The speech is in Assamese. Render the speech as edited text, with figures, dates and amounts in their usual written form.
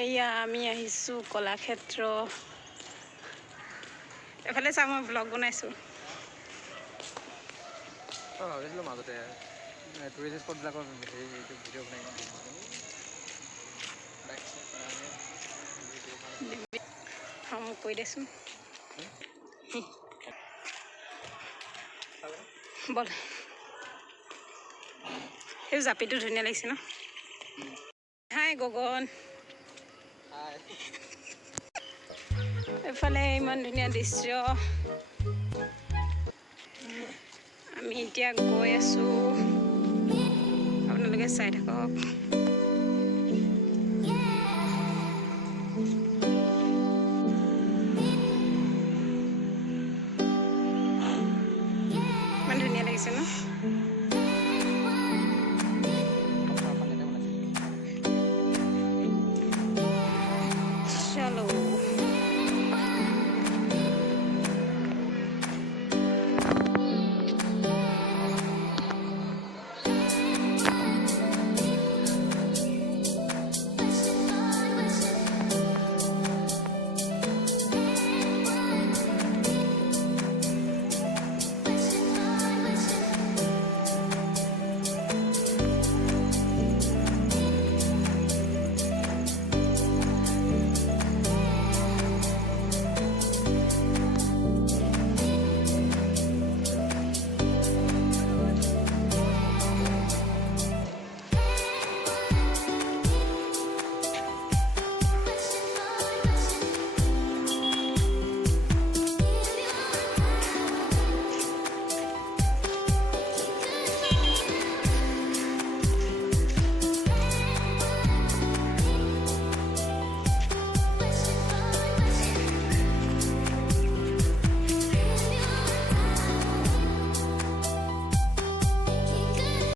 এয়া আমি আহিছোঁ কলাক্ষেত্ৰ। এফালে চাওঁ, মই ব্লগ বনাইছোঁ। ভাবিছিলোঁ মাজতে টুৰিষ্ট স্পটবিলাকৰ ভিডিঅ' বনাই মোক কৈ দেচোন বল। সেই জাপিটো ধুনীয়া লাগিছে ন। হাই গগন। এফালে ইমান ধুনীয়া দৃশ্য। আমি এতিয়া গৈ আছোঁ, আপোনালোকে চাই থাকক।